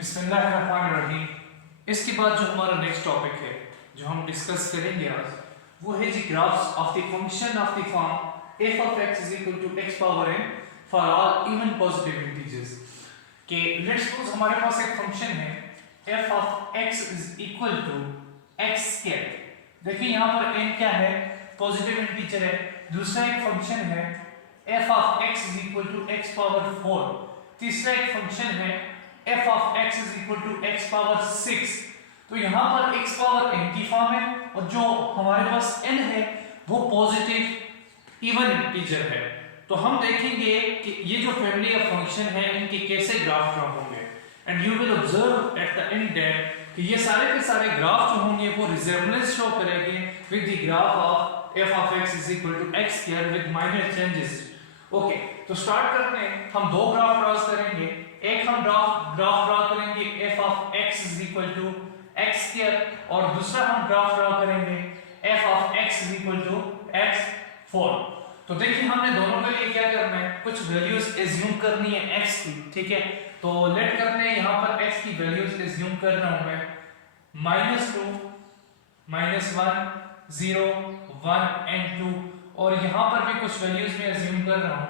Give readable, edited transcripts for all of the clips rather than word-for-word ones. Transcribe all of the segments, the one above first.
बिस्मिल्लाहिर्रहमानिर्रहीम। इसके बाद जो हमारा नेक्स्ट टॉपिक है जो हम डिस्कस करेंगे आज वो है जी graphs of the function of the form f of x is equal to x power n for all even positive integers। कि लेट्स सपोज हमारे पास एक फंक्शन है f of x is equal to x square. देखिए यहाँ पर n क्या है, positive integer है। दूसरा एक फंक्शन है f of x is equal to x power 4। तीसरा एक फंक्शन है f of x is equal to x power 6। तो यहाँ पर x power n की फॉर्म है और जो हमारे पास n है वो पॉजिटिव इवन इंटीजर है। तो हम देखेंगे कि ये जो फैमिली ऑफ फंक्शन है इनके कैसे ग्राफ ड्रॉ होंगे and you will observe at the end that कि ये सारे के सारे ग्राफ जो होंगे वो रिजेम्बलेंस शो करेंगे with the graph of f of x is equal to x square with minor changes। Okay, तो स्टार्ट करते हैं। हम दो ग्राफ ड्रॉ करेंगे। एक हम ग्राफ ड्रॉ करेंगे f of x is equal to x square और दूसरा हम ग्राफ ड्रॉ करेंगे f of x is equal to x4। तो देखिए हमने दोनों के लिए क्या करना है, कुछ वैल्यूज एज्यूम करनी है x की, ठीक है। तो लेट करते हैं यहाँ पर x की वैल्यूज एज्यूम कर रहा हूं मैं -2 -1 0 1 एंड 2 और यहाँ पर भी कुछ वैल्यूज में एज्यूम कर रहा हूँ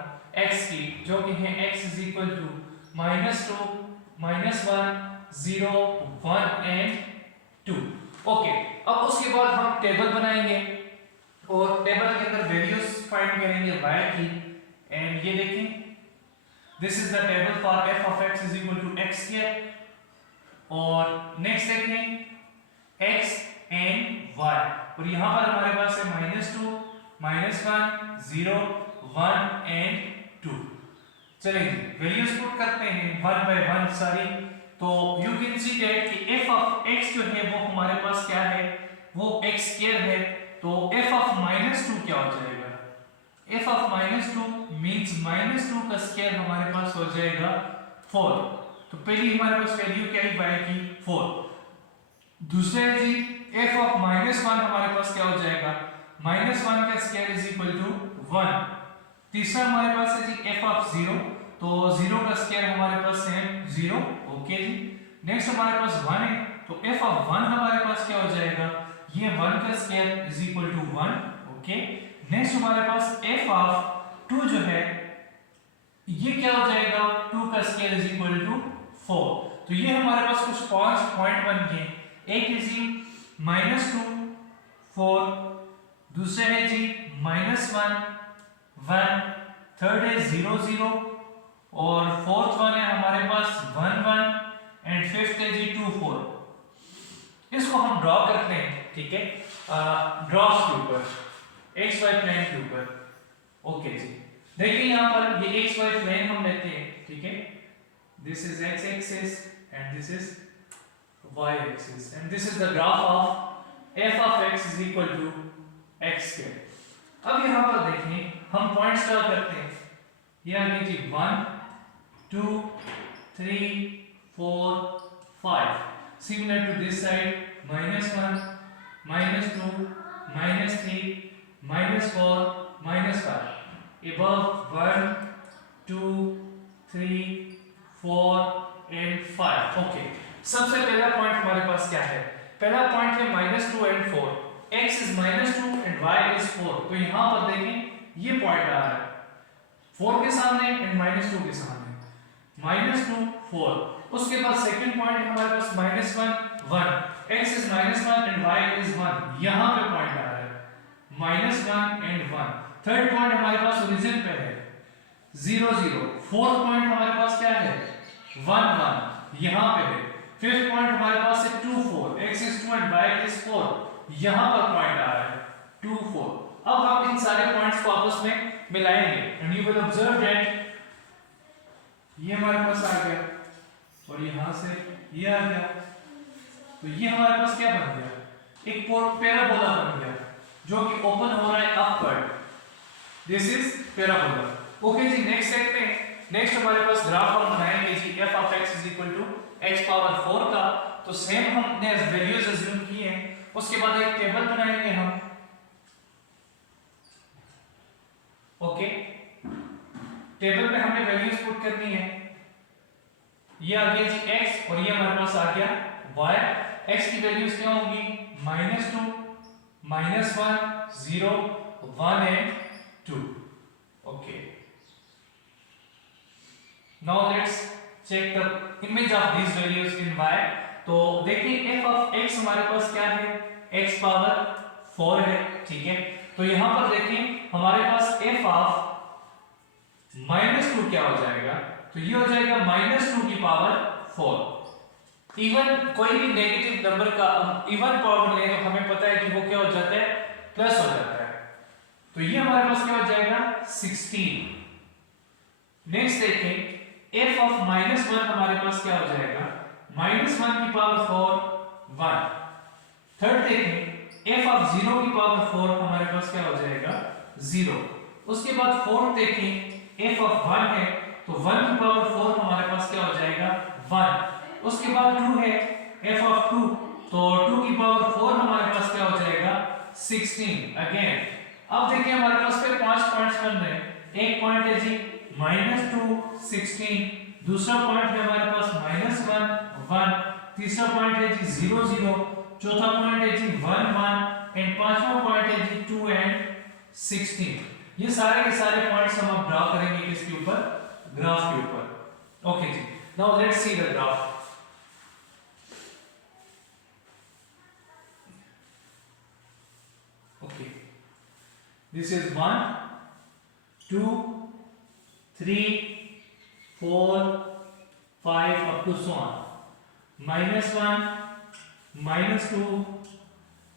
x की जो कि है x is equal to -2 -1 0 1 and 2। Okay, अब उसके बाद हम टेबल बनाएंगे और टेबल के अंदर वैल्यूज फाइंड करेंगे y की एंड ये देखें this is the table for f of x is equal to x square और नेक्स्ट देखें x एंड y और यहाँ पर हमारे पास है -2 -1 0 1 एंड 2। चलिए वैल्यूज पुट करते हैं 1 बाय 1 सारी। तो यू कैन सी दैट कि f of x जो है वो हमारे पास क्या है, वो x स्क्वायर है। तो f of -2 क्या हो जाएगा, f of -2 मींस -2 का स्क्वायर हमारे पास हो जाएगा 4। तो पहली हमारे पास वैल्यू क्या है y की 4। दूसरा है जी f of -1 हमारे पास क्या हो जाएगा, -1 का स्क्वायर इज इक्वल टू 1। तीसरा हमारे पास है जी f of 0, तो 0 का स्क्वायर हमारे पास है 0। ओके जी, नेक्स्ट हमारे पास 1 है तो f of 1 हमारे पास क्या हो जाएगा, ये 1 का square is equal to 1। Okay, next हमारे पास f of 2 जो है ये क्या हो जाएगा, 2 का स्क्वायर इज इक्वल टू 4। तो ये हमारे पास कुछ 5 पॉइंट बन गए। एक है जी -2 4, दूसरे है जी -1 1, थर्ड है 0 0 और फोर्थ वन है हमारे पास 1 1 एंड फिफ्थ है जी 2 4। इसको हम ड्रॉ करते हैं, ठीक है, ग्राफ के ऊपर xy प्लेन के ऊपर। ओके जी, देखिए यहाँ पर ये xy प्लेन हम लेते हैं, ठीक है। This is x axis and this is y axis and this is the graph of f of x is equal to x square। अब यहाँ पर देखिए हम पॉइंट्स ड्रॉ करते हैं। ये आ गई जी 1 2 3 4 5। Similar to this side -1 -2 -3 -4 -5। above 1 2 3 4 and 5। Okay, सबसे पहला पॉइंट हमारे पास क्या है, पहला पॉइंट है -2 and 4। x is -2 and y is 4। तो यहाँ पर देखें ये पॉइंट आ रहा है 4 के सामने एंड -2 के सामने, -2 4। उसके बाद सेकंड पॉइंट है हमारे पास -1 1। x is -1 and y is 1। यहाँ पे पॉइंट आ रहा है -1 एंड 1। थर्ड पॉइंट हमारे पास ओरिजिन पे है 0 0। फोर्थ पॉइंट हमारे पास क्या है 1 1, यहाँ पे है। फिफ्थ पॉइंट हमारे पास है 2 4। x is 2 and y is 4। यहाँ पर पॉइंट आ रहा है 2 4। अब हम इन सारे पॉइंट्स को आपस में मिलाएंगे and you will observe that ये हमारे पास आ गया और यहां से ये आ गया। तो ये हमारे पास क्या बन गया, एक पैराबोला बन गया जो कि ओपन हो रहा है upward. This is parabola. Okay जी, नेक्स्ट देखते हैं। नेक्स्ट हमारे पास ग्राफ हम बनाएंगे जी f of x is equal to x power 4 का। तो सेम हमने वैल्यूज अज्यूम किए हैं, उसके बाद एक टेबल बनाएंगे हम। ओके, टेबल पे हमने वैल्यूज पुट करनी है ये आ गया जी x और ये हमारे पास आ गया y। x की वैल्यूज क्या होंगी, -2, -1, 0, 1 and 2। Okay, now let's check the image of these values in y। तो देखिए f of x हमारे पास क्या है, x पावर 4 है, ठीक है। तो यहां पर देखिए हमारे पास f ऑफ -2 क्या हो जाएगा, तो ये हो जाएगा -2 की पावर 4। इवन कोई भी नेगेटिव नंबर का इवन पावर ले तो हमें पता है कि वो क्या हो जाता है, प्लस हो जाता है। तो ये हमारे पास क्या हो जाएगा 16। नेक्स्ट देखें f ऑफ -1 हमारे पास क्या हो जाएगा, -1 की पावर 4 1। थर्ड देखें f ऑफ 0 की पावर 4 हमारे पास क्या हो जाएगा 0। उसके बाद फोर्थ देखें f ऑफ 1 है तो 1 की पावर 4 हमारे पास क्या हो जाएगा 1। उसके बाद 2 है f ऑफ 2, तो 2 की पावर 4 हमारे पास क्या हो जाएगा 16 अगेन। अब देखिए हमारे पास फिर 5 पॉइंट्स बन रहे हैं। एक पॉइंट है जी -2 16, दूसरा पॉइंट है हमारे पास -1 1, तीसरा पॉइंट है जी 0 0, चौथा पॉइंट है जी 1 1 एंड पांचवा पॉइंट है जी 2 एंड 16। ये सारे के सारे पॉइंट्स हम अब ड्रा करेंगे किसके ऊपर, ग्राफ के ऊपर। ओके जी, now let's see the graph. Okay, this is 1 2 3 4 5 up to so on, -1 -2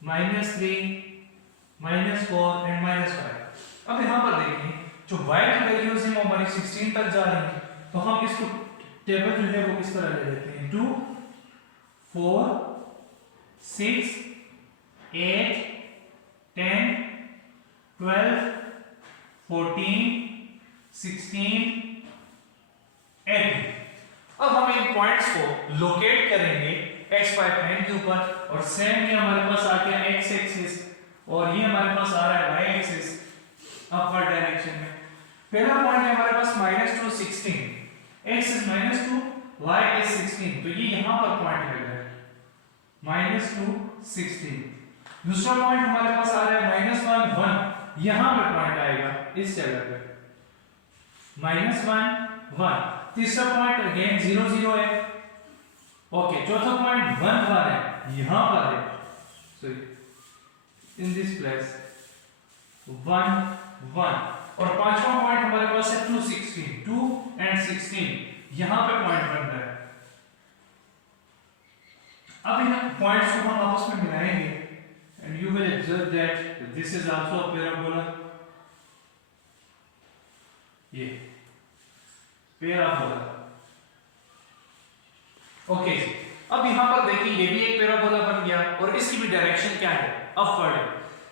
-3 -4 and -5। अब यहां पर देखिए जो y की वैल्यूज हैं वो हमारी 16 तक जा रही हैं, तो हम इसको टेबल जो है वो किस तरह ले लेते हैं, 2 4 6 8 10 12 14 16 18। अब हम इन पॉइंट्स को लोकेट करेंगे xy प्लेन के ऊपर, और सेम ये हमारे पास आ गया x एक्सिस और ये हमारे पास आ रहा है y एक्सिस अपवर्ड डायरेक्शन में। पहला पॉइंट है हमारे पास -2 16, x is -2 y is 16, तो ये यहां पर पॉइंट लग रहा है -2 16। दूसरा पॉइंट हमारे पास आ रहा है -1 1, यहां पे पॉइंट आएगा इस जगह पे -1 1। तीसरा पॉइंट अगेन 0 0 है। ओके, चौथा पॉइंट 1 1 है, यहां पर है, सॉरी इन दिस प्लेस 1 1। और पांचवा पॉइंट हमारे पास है 2 16, 2 एंड 16, यहां पे पॉइंट बन रहा है। अब इन पॉइंट्स को हम आपस में मिलाएंगे and you will observe that this is also a parabola. ये पैराबोला। ओके जी, अब यहां पर देखिए ये भी एक पैराबोला बन गया और इसकी भी डायरेक्शन क्या है, अपवर्ड है।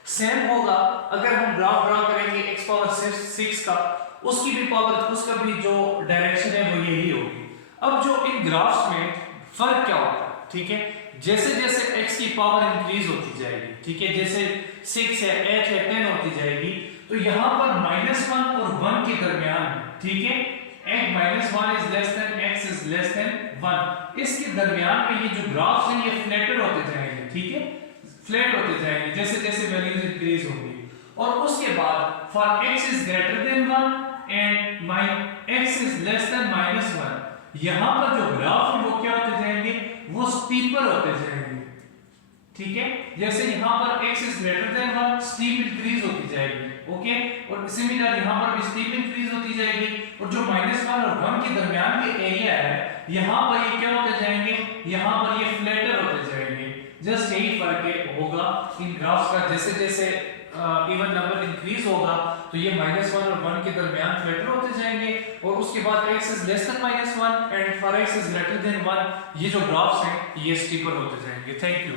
सेम होगा अगर हम ग्राफ ड्रा करेंगे x पावर 6 का, उसकी भी पावर, उसका भी जो डायरेक्शन है वो यही होगी। अब जो इन ग्राफ्स में फर्क क्या होता है, ठीक है, जैसे जैसे x की पावर इंक्रीज होती जाएगी, ठीक है, जैसे 6 है 8 है 10 होती जाएगी, तो यहां पर -1 और 1 के दरमियान, ठीक है, -1 is less than x is less than 1, इसके दरमियान में ये जो ग्राफ्स हैं ये फ्लैटर होते जाएंगे, ठीक है, फ्लैट होते जाएंगे जैसे जैसे वैल्यूज इंक्रीज होंगी। और उसके बाद for x is greater than 1 and x is less than -1, यहां पर जो ग्राफ है वो क्या होते जाएंगे, वो स्टीपर होते जाएंगे, ठीक है, जैसे यहां पर x is greater than 1 steep increase होती जाएगी। ओके, और सिमिलर यहां पर भी स्टीप इंक्रीज होती जाएगी, और जो -1 और 1 के दरमियान के एरिया है यहां पर ये क्या होते जाएंगे, यहां पर ये फ्लैटर होते जाएंगे। जस्ट यही फर्क होगा इन ग्राफ्स का, जैसे जैसे इवन नंबर इंक्रीज होगा तो ये -1 और 1 के दरमियान फ्लैटर होते जाएंगे, और उसके बाद x is less than -1 and for x is greater than 1 ये जो ग्राफ्स हैं ये स्टीपर होते जाएंगे। Thank you.